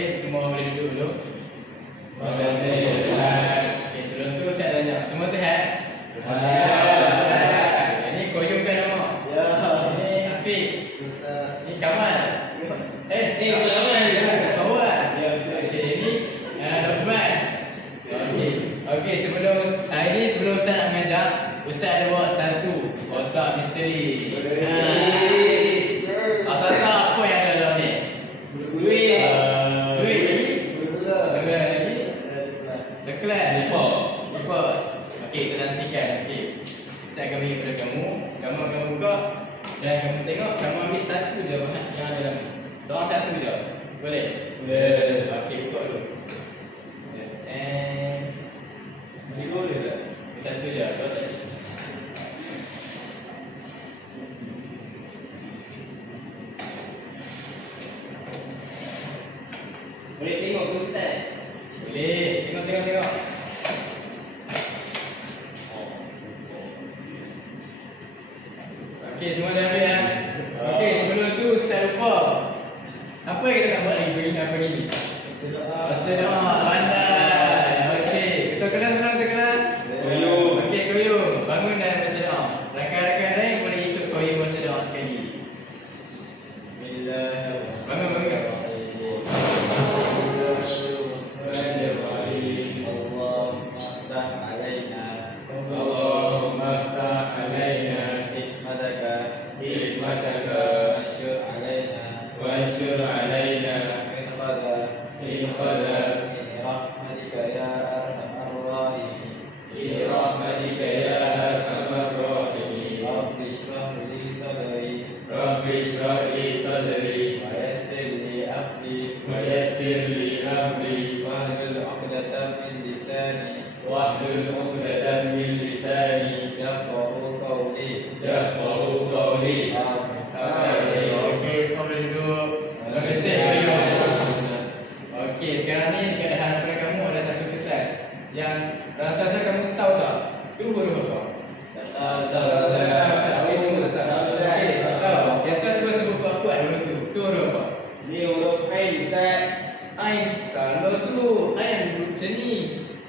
Baik, semua boleh duduk dulu. Terima kasih Ustaz. Okay, sebelum tu saya tanya, semua sihat? Sihat. Ini Koyum kan nama? Ya. Ini Afiq. Ini Kamal. Kamal. Kawan. Ya, okey, ini Rahman. Okey, sebelum Ustaz nak mengajar, Ustaz ada bawa satu kotak misteri. Asal-asal apa yang ada dalam ni? Duit lagi? Lagi? Coklat. Lipas. Okey, kita nantikan. Okey. Ustaz akan bagi kepada kamu. Kamu akan buka dan kamu tengok, kamu ambil satu je bahan yang ada dalam ni. Seorang satu je. Boleh? Boleh. Okey, buka dulu. Ini boleh tak? Satu je. Kau tadi. Boleh tengok ke Ustaz? Boleh. Tengok. Okey, semua dah ambil kan? Okey, sebelum tu Ustaz lupa. Apa yang kita nak buat lagi apa gini? Baca doa. Pandai. Okey, kita kelas. Koyum. Okey, Koyum. Bangun dan baca doa. Rakan-rakan lain boleh ikut Koyum baca doa sekali. Bismillahirrahmanirrahim. Bangun.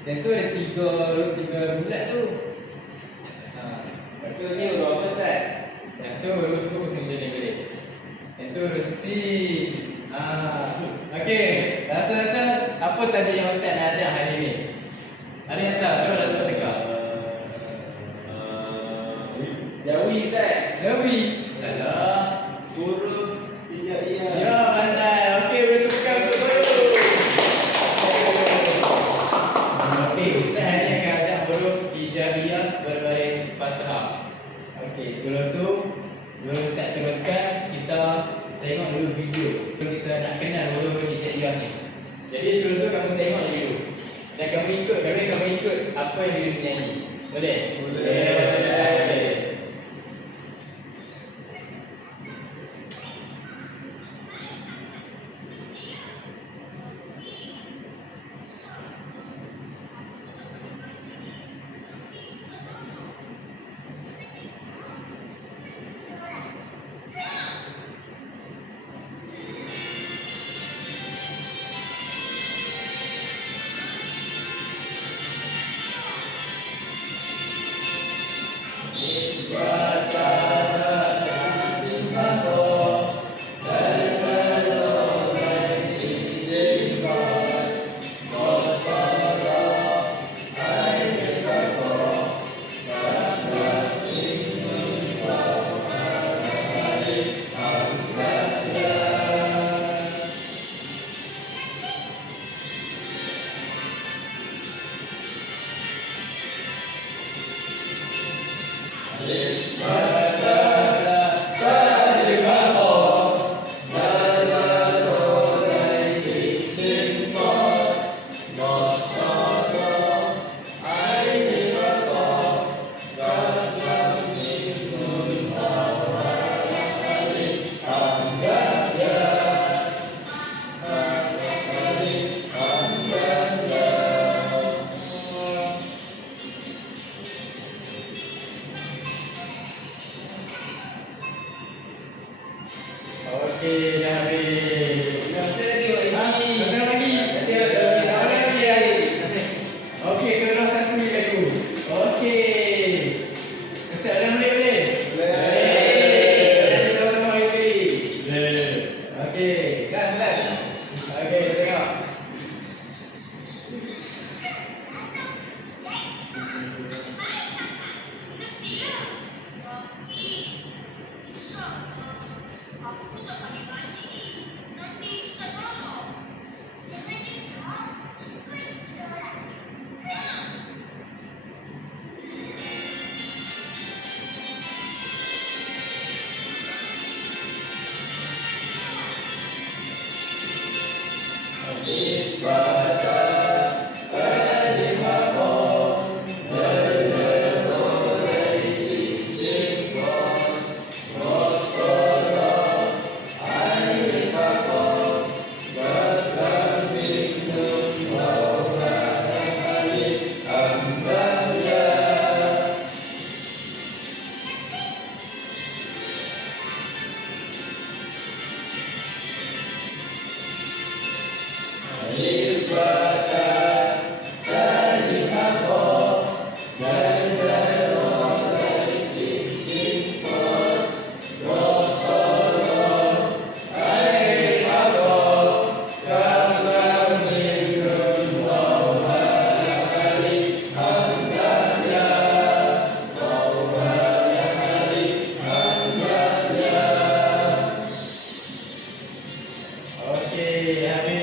Dan tu ada tiga bulat tu. Lepas tu ni huruf apa Ustaz? Yang tu huruf tu macam ni boleh. Yang tu huruf C. Okey, rasa-rasa apa tajuk yang Ustaz nak ajar hari ni? Ada yang tahu? Cuba dapat teka. Jawi Ustaz. Jawi. Salah. Huruf hijaiyah. Ya, pandai. Okey, boleh tukar untuk Koyum. Kita hari ini akan ajar huruf hijaiyah berbaris fathah. Okey, sebelum Ustaz teruskan, kita tengok dulu video. Kita nak kenal huruf hijaiyah ni. Jadi sebelum tu kamu tengok dulu. Dan kamu ikut apa yang dia nyanyi. Boleh? Boleh. Okey, habis.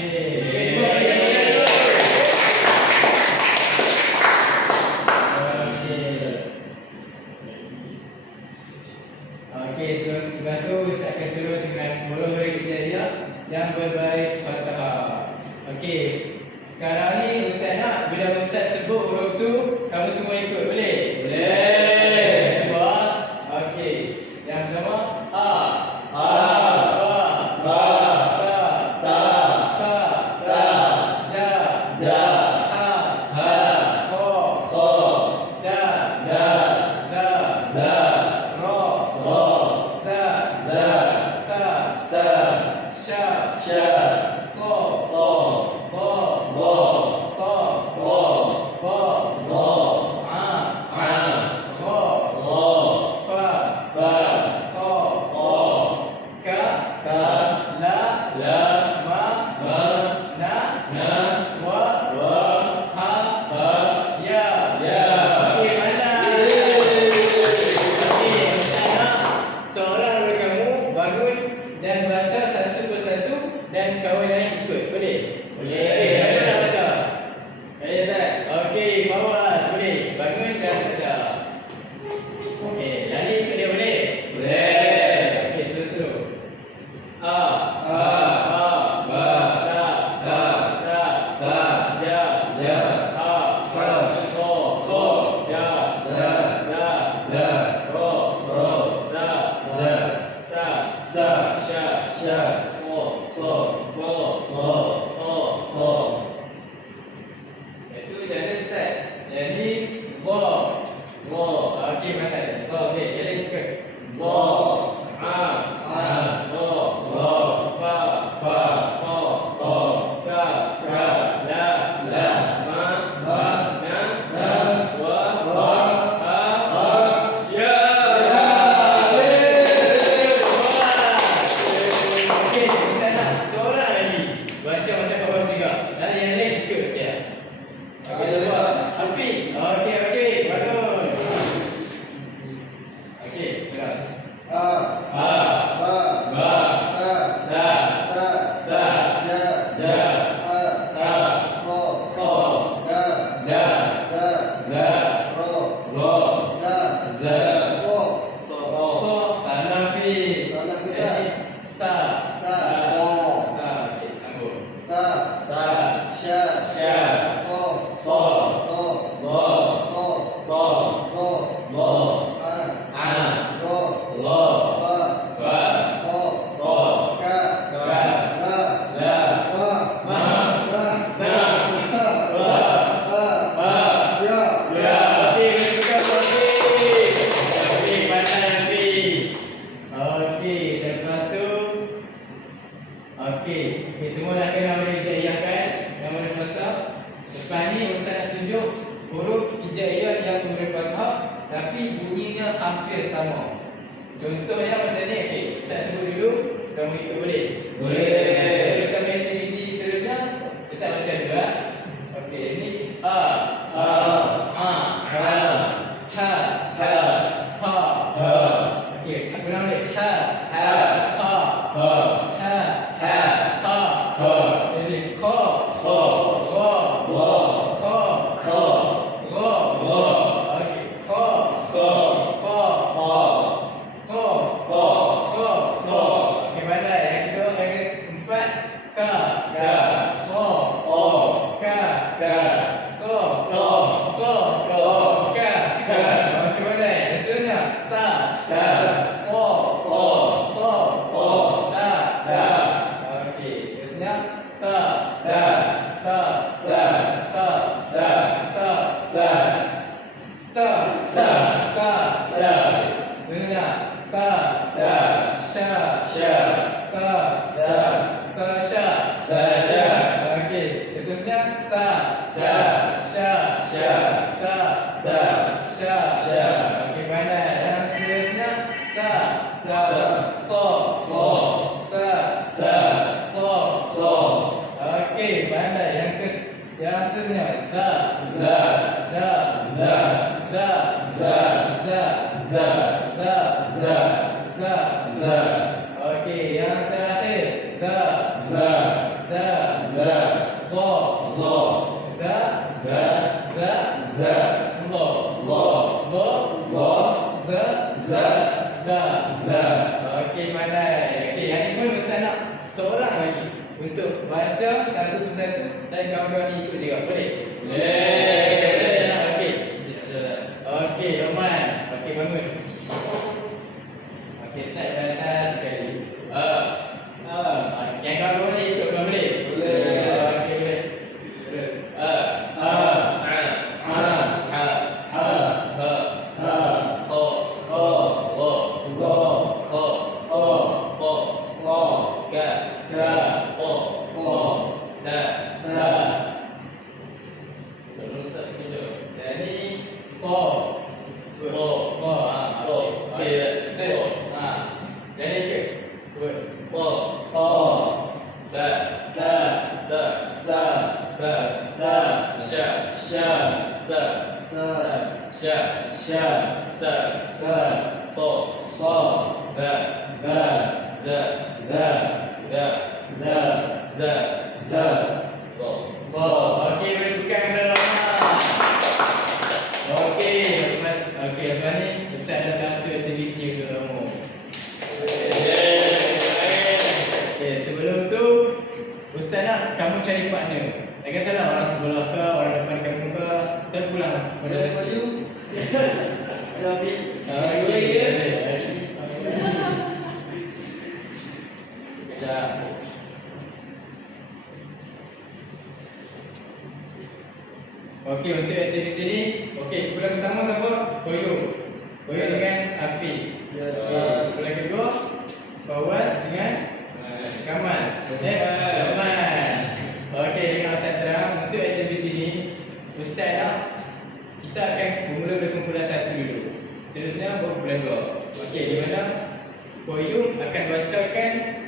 Okey, setelah tu Ustaz akan terus dengan huruf-huruf hijaiyah yang berbaris fathah. Okey, sekarang ni Ustaz nak bila Ustaz sebut huruf tu, kamu semua ikut, boleh? Boleh. Cuba. Okey, yang pertama A. Dan baca satu persatu dan kawan lain ikut, boleh? Boleh. Okey, siapa nak baca? Saya Ustaz. Okey, Fawaz, boleh. Bangun dan baca. Okey, lari ikut dia, boleh? Boleh. Okey, slow-slow. A. Okey, mantap. Okey, jalan ikut. Okey, semua dah kenal huruf hijaiyah kan? Yang huruf fathah. Lepas ni Ustaz nak tunjuk huruf hijaiyah yang huruf fathah tapi bunyinya hampir sama. Contohnya macam ni, okey. Ustaz sebut dulu, kamu ikut boleh? Boleh. Kalau kami aktiviti seterusnya, Ustaz baca dulu. Okey, ini A. Okey, ulang balik. Jadi kha, ra, kha. Okey, kha, Okey, mana yang kedua, yang keempat ka, ra. sa, ta, sa, ta, sa, ta, sa, sa. Seterusnya ta, sya, ta, tasya. Okey, seterusnya sa, sya, sya. Okey, pandai. Yang seterusnya sa, so, so. Okey, pandai. Yang seterusnya da, za. Okey, yang terakhir da, zo. Da. Okey, pandai. Okey, yang ni pun Ustaz nak seorang lagi untuk baca satu persatu dan kawan-kawan ni ikut juga. Boleh? Okey. Okey, Roman. Okey, bangun. Okey, slide ke atas sekali. Yang kawan-kawan ni ikut kan boleh? Okey, boleh. Okey, boleh buka kamera Rahman. Okey, lepas ni Ustaz ada satu aktiviti untuk kamu. Okey, sebelum tu Ustaz nak kamu cari partner. Tak kisahlah orang sebelah ke, orang depan kamu ke, terpulang pada baju. Rapi. Okey, untuk aktiviti ni, okey, kumpulan pertama siapa? Koyo dengan Afiq. Kumpulan kedua, Fawaz dengan Kamal. Kamal. Okey, dengan Ustaz terang, untuk aktiviti ni Ustaz nak kita akan bermula dengan kumpulan satu dulu. Seterusnya kumpulan dua. Okey, di mana Koyo akan bacakan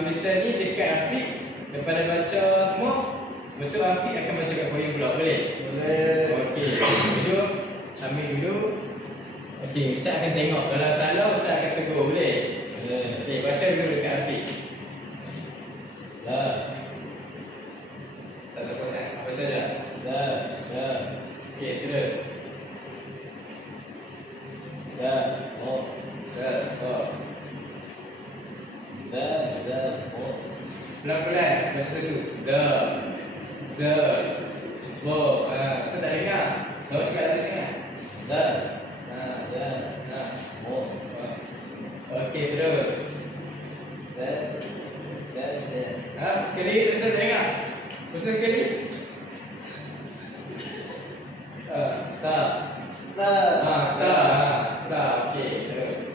tulisan ni dekat Afiq. Lepas dah baca semua, betul Afiq akan baca kat Koyo pula, boleh? Okey, dulu ambil dulu. Okey, Ustaz akan tengok. Kalau salah Ustaz akan tegur, boleh? Okey, baca dulu dekat Afiq. Tak apa nak baca dah. Okey, terus. Pelan-pelan baca tu. Ustaz tak dengar. Kau cakap dari sana. Okey, terus. Sekali terus tak dengar. Usaha sekali. Sa. Okey, terus.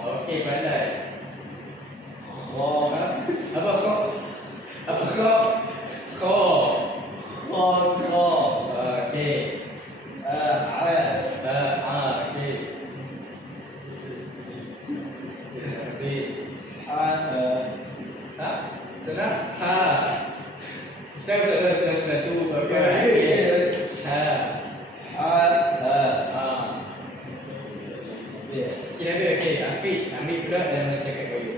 Okey, pandai. Apa kau? Okey. Senang? Ustaz dah satu. Kira dia, okey. Afiq ambil pula dan baca kat Koyo.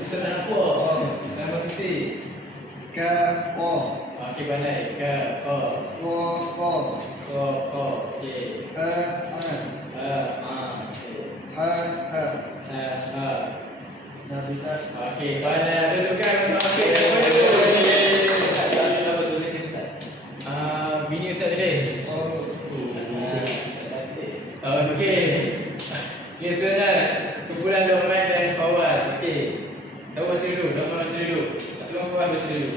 Ustaz nak apa? Nama titik. Okey, pandai. Okey. Okey, pandai ada tukar untuk Afiq dan bini Ustaz tadi. Okey. Okey, sebenarnya kumpulan Luqman dan Fawaz. Okey. Siapa baca dulu? Luqman baca dulu. Tolong Fawaz baca dulu.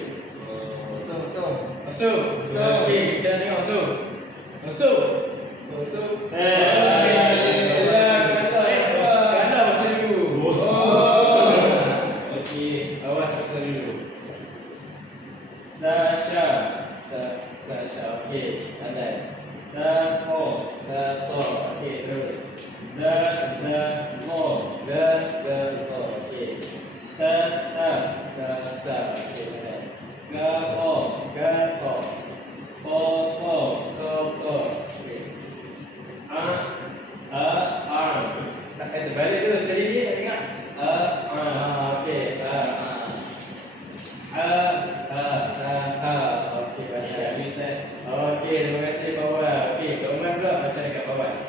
Masuk. Okey, kita tengok masuk. Masuk. Kanda baca dulu. Okey, Fawaz baca dulu. Sasha. Okey, pandai. Saso. Okey, terus. Okey. Kasa. Okey, pandai. Gapo. Koko. Okey. Terbalik dulu sekali lagi, nak dengar. Okey. Okey, pandai. Okey, terima kasih Fawaz. Okey, Kak Umar pula baca dekat Fawaz.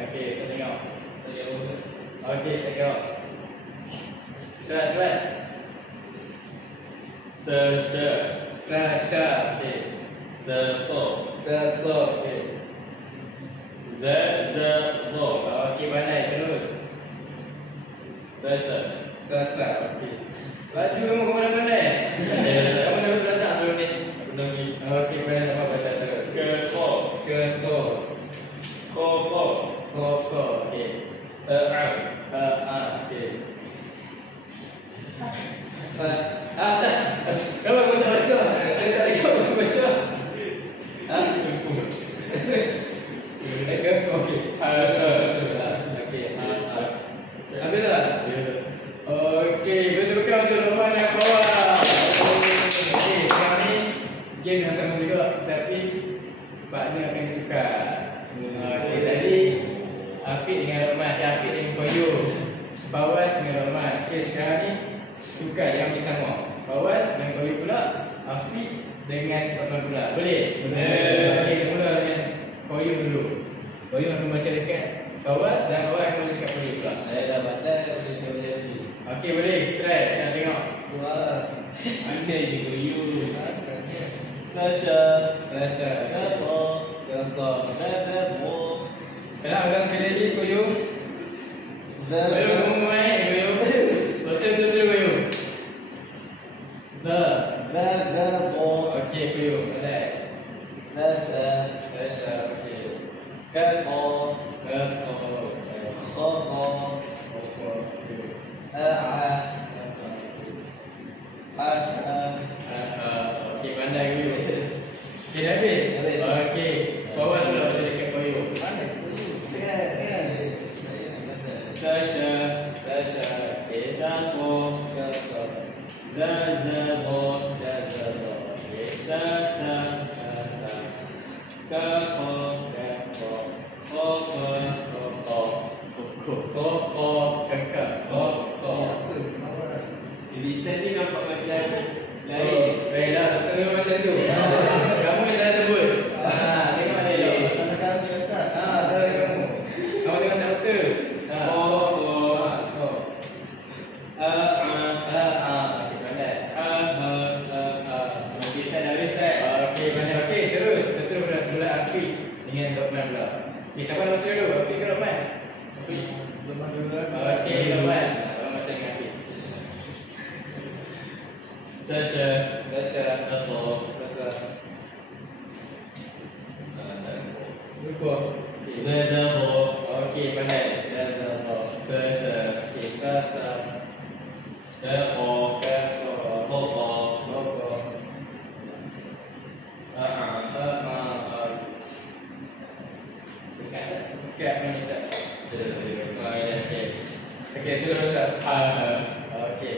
Okey, saya tengok. Okey, saya tengok. Cepat. Sasha. Okey. Saso. Okey. Okey, pandai. Terus. Sasa. Okey. Laju kamu mana pandai? Kamu dapat belajar sebelum ni? Okey, pandai dapat baca terus. Keko. Koko. Okey. Okey. Kamu tak baca? Saya tak tengok kamu baca. Keko. Okey. Okey. Habis tak? Okey, bertukar untuk Luqman dan Fawaz. Okey, sekarang ni game yang sama juga, tapi partner akan ditukar. Okey, tadi Afiq dengan Luqman, Afiq dengan Koyo, Fawaz dengan Luqman. Okey, sekarang ni tukar yang bersama. Fawaz dengan Koyo pula, Afiq dengan Luqman pula. Boleh? Okey, kita mula dengan Koyo dulu. Koyo akan baca dekat Fawaz dan Fawaz akan baca dekat Koyo pula. Saya dah pandai boleh jadi. Okey, boleh. Try. Saya tengok. Pandai je you. Sasha. Saso. Zazabo. Kenapa ulang sekali lagi, Koyo? Koyo, kamu main, Koyo. Betul, Koyo. Zazabo. Okey, Koyo. Pandai. Sasa. Okey. Kako. Koko. Okey, pandai, Koyo. Okey, dah habis? Okey. Fawaz pula baca dekat Koyo. Sasha. Okey. Saso. Zazabo. Okey. Sasa. Kako. Koko. Lisan ni nampak macam lain. Baiklah, selalu macam tu. Kamu yang saya sebut. Tengok dia. Salah kamu. Kamu tengok tak betul. Okey, pandai. Okey, saya dah habis, Ustaz. Okey, pandai. Okey, terus. Betul pula Afiq dengan Luqman pula. Okey, siapa nak baca dulu? Afiq ke Luqman? Afiq. Okey, Luqman. Tolong baca dengan Afiq. Sasha. Lupa. Okey, pandai. Okey, Sasa. Koko. Dekat mana, Ustaz? Okey, tu dah Ustaz. Okey.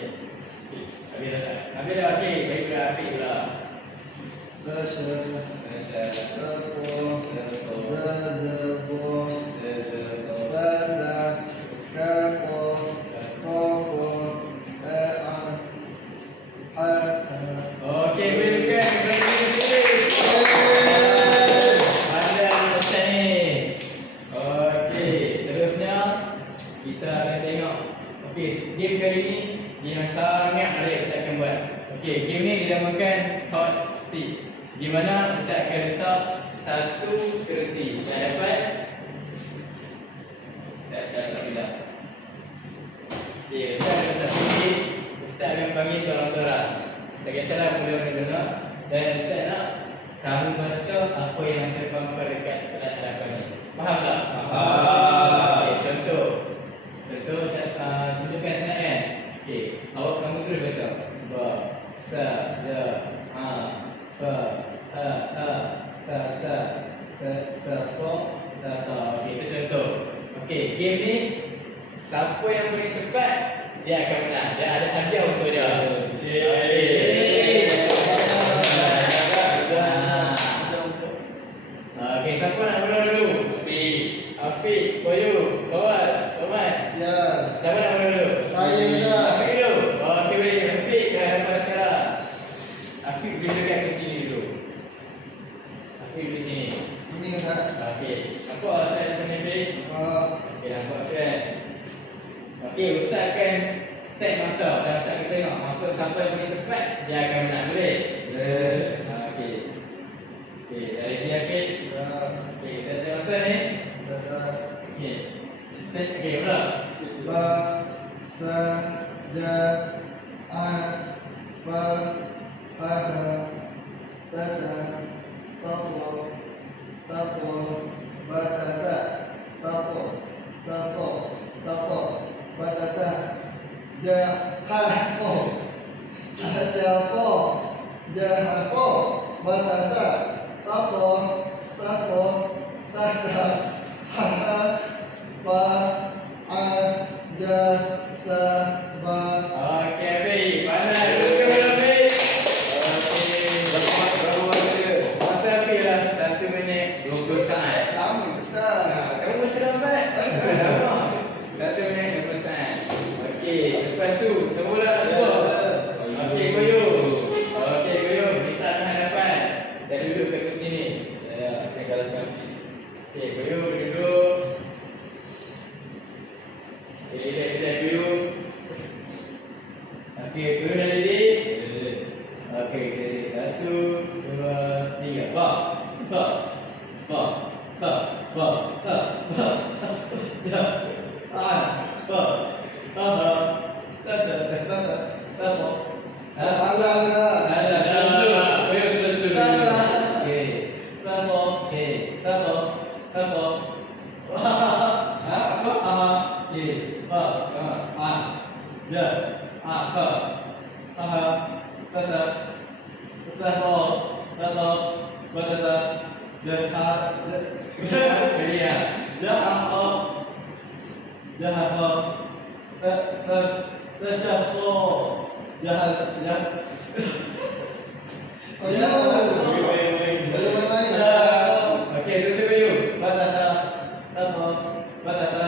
Habis dah. Okey. Baik pula Afiq pula. Okey, boleh bukan? Pandai Ustaz ni. Okey, seterusnya kita akan tengok. Okey, game kali ni yang sangat menarik Ustaz akan buat. Okey, game ni dinamakan hot seat. Di mana Ustaz akan letak satu kerusi. Dah dapat? Tak salah tidak. Okey, Ustaz akan letak kerusi. Ustaz akan panggil seorang-seorang. Tak kisahlah muda benar-benar. Dan Ustaz nak kamu baca apa yang terpampang dekat slide hadapan ni. Faham tak? Faham. Okey, contoh. Contoh Ustaz tunjukkan slide kan. Okey, awak kamu terus baca. Ba, sa, ja, ha, fa, ha, ta, sa, so, ta, ta. Okey, itu contoh. Okey, game ni siapa yang paling cepat dia akan menang. Dia ada hadiah untuk dia. Okey, siapa nak mula dulu? Afiq, Boyu, Fawaz, Omar. Ya. Siapa nak mula dulu? Saya je. Afiq dulu. Okey, boleh. Afiq ke hadapan sekarang. Afiq beri dekat ke sini dulu. Afiq di sini. Ini Ustaz. Okey. Nampak saya depan ni, Afiq? Okey, nampak kan? Okey, Ustaz akan set masa dan Ustaz akan tengok masa siapa yang paling cepat dia akan menang. Boleh? Boleh. Okey. Okey, dari dia Afiq. Ya. Okey, saya set masa ni. Ustaz. Okey. Okey, mula. Ba, sa, ja, a, fa, ha, ta, sa, so, ta, po, ba, ta, sa, ta, po, sa, so, ta, po, ba, ta, sa, ja, ha, po, sa, sha, so, ja, ha, po, ba, ta, sa, ta, po, sa, so, ta, sa, ha, fa, a, ja, sa, ba. Okey, Afiq. Pandai. Duduk ke Afiq? Okey. Berapa masa dia? Masa Afiq lah 1 minit 20 saat. Lama Ustaz. Kamu macam lambat. Lama. 1 minit 20 saat. Okey, lepas tu semula nak cuba. Okey, Boyu. Okey, Boyu. Kita ke hadapan. Kita duduk kat kursi ni. Saya akan kalahkan. Okey, Boyu duduk. Relax, Boyu. Okey, Boyu dah ready? Okey, ready. 1, 2, 3. Ba, ba, ba, sa, ba, sa, ba, sa, ja, a, ba, ha, ta, sa, ta, sa, sa, bo. Salah dah. Ada, Boyu sudah. Salah. Okey. Sa, so, Okey. ta, to, sa, so. Ha, apa? A, Okey. ba, Ha. a, ja, a, ba, ha, ta, ta, sa, so, ta, to, ba, ta, sa, ja, ha, ja. Iya. Jahat, jahat, sesiaso, jahat, jahat. Oh ya. Boleh main. Okey, tutup Boyu. Batata, tato, batata,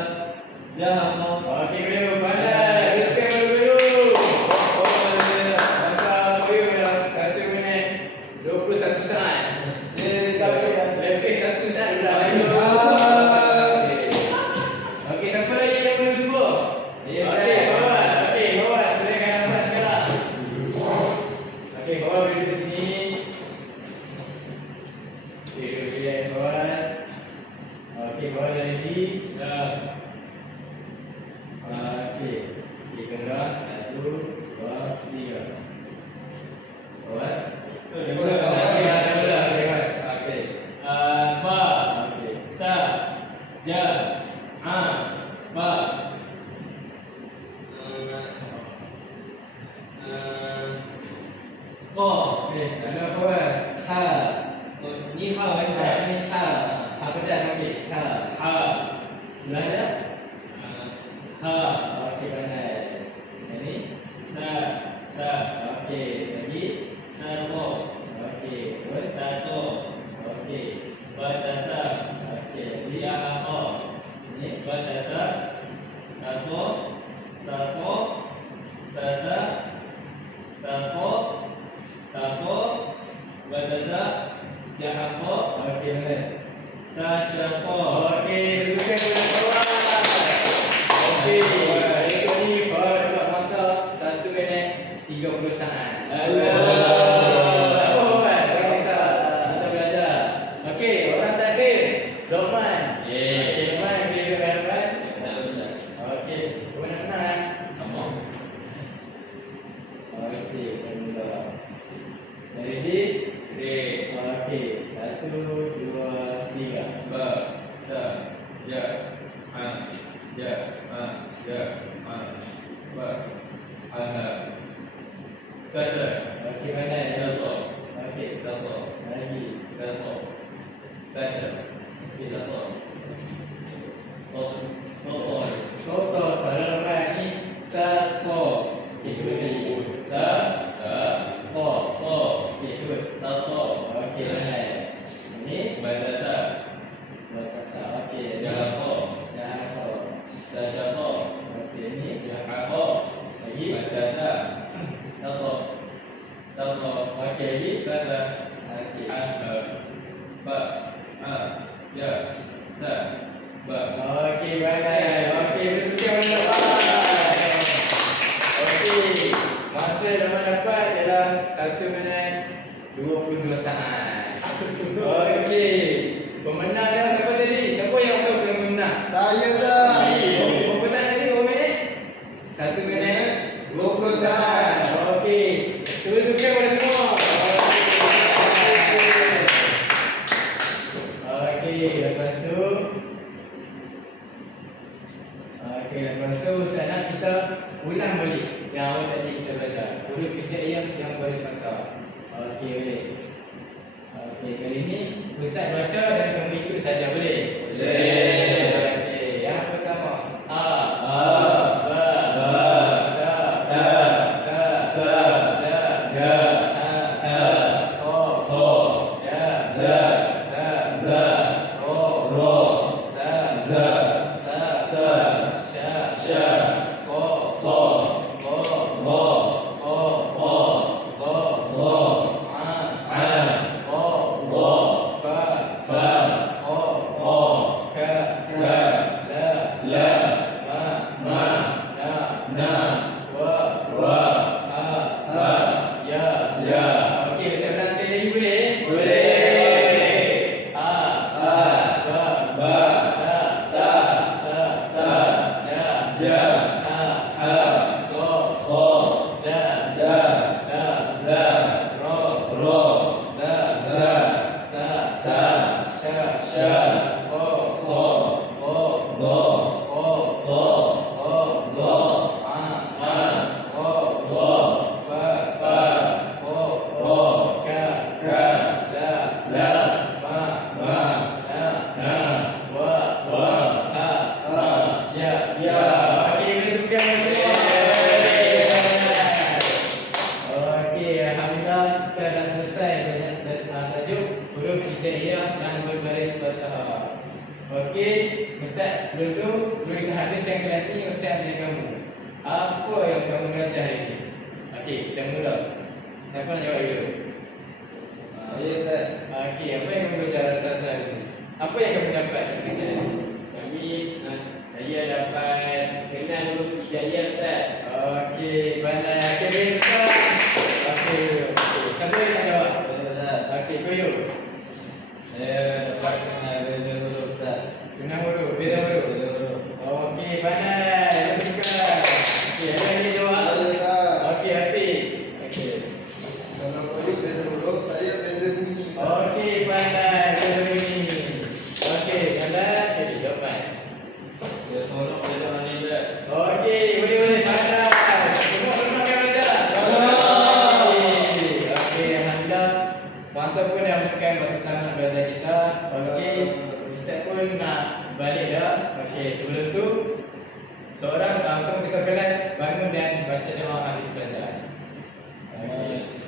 jahat. Okey, Boyu. Pandai. Teruskan Boyu. Masa Boyu dalam 1 minit 21 saat. Lebih 1 saat sudah. Okey, siapa lagi yang belum cuba? Okey, Fawaz. Okey, Fawaz. Silakan nampak sekarang. Okey, Fawaz duduk di sini. Okey, duduk di Fawaz. Okey, Fawaz dah ready? Dah. Okey. Okey, gerak. 1, 2, 3. Fawaz. Okey, ada mula. Okey, Fawaz. Okey. Ba. Okey. Ta. Ja. A. Ba. Ko, Okey, sana Fawaz. Ha. ni hal Ha saya. ni ha. Ha pedas okey. Ha. Ha, Sudah ada? ha, Okey, pandai. Ini. sa, sa, Okey, lagi. sa, so, Okey, terus. sa, to, Okey. batata, Okey, lagi. jahat. Ini. Batata, tato, saso, tata, saso, tato, batata, jahato, Okey, boleh. tasyaso. Okey, dudukan boleh Fawaz. Okey, Okey, pandai. Okey, lagi. Kotor, salah ramai ni. Okey, sebut tadi. Okey, sebut. Okey, pandai. Ini batasa. Okey, jangan ko. Okey, ini lagi. Okey, lagi. Okey. Okey, pandai. Okey, boleh tukar mana dapat. Okey, masa dapat ialah 1 minit 22 saat. Okey, pemenang dia siapa tadi? Siapa yang masuk ke pemenang? Saya dah. Berapa saat tadi? Berapa minit? 1 minit 20 saat. Okey, cuba tukar pada semua. Okey, lepas tu Ustaz nak kita ulang balik yang awal tadi kita belajar. Huruf hijaiyah yang baris patah. Okey, boleh. Okey, kali ni Ustaz baca dan kamu ikut saja, boleh? Boleh. Okey, yang pertama A, Ba, Da, Sa, Ja, Ha, Kho, Ya, Ro, Za, Sa, Sha, So, Go, A, Go, Fa, Ho, Ka, La, Ma, Na, Wa, Ha, Ya. Okey, Ustaz ulang sekali lagi boleh? Okey. A, Ba, Da, Sa, Ja, Ha, So, Da, Ro, Za, Sa, Sha, So, Go, A, Go, Fa, Ho, Ka, La, Ma, Na, Wa, Ha, Ya. Okey, boleh tukar semua. Okey, alhamdulillah kita dah selesai tajuk huruf hijaiyah yang berbaris fathah. Okey, Ustaz, sebelum kita habiskan kelas ni, Ustaz tanya kamu, apa yang kamu belajar hari ni? Okey, kita mula. Siapa nak jawab dulu? Ya, Ustaz. Okey, apa yang kamu belajar rasa-rasa hari ni? Apa yang kamu dapat dari hari ni? Saya dapat kenal huruf hijaiyah, Ustaz. Okey, pandai. Okey, boleh tukar. Okey. Siapa yang nak jawab? Okey, Koyo. Saya dapat kenal beza huruf, Ustaz. Kenal huruf, beza huruf. Okey, pandai. Boleh tukar. Okey, ada lagi jawab? Saya dah. Okey, Afiq. Okey. Kalau kau beza huruf, saya beza bunyi. Okey, pandai. Beza bunyi. Okey, pandai sekali jawapan. Dia tolong belajar mana ni, Ustaz? Okey, boleh pandai. Semua kan belajar? Okey, alhamdulillah. Masa pun dah makan waktu tamat belajar kita. Okey, Ustaz pun nak balik dah. Okey, sebelum tu seorang untuk kita kelas bangun dan baca doa habis belajar. Okey.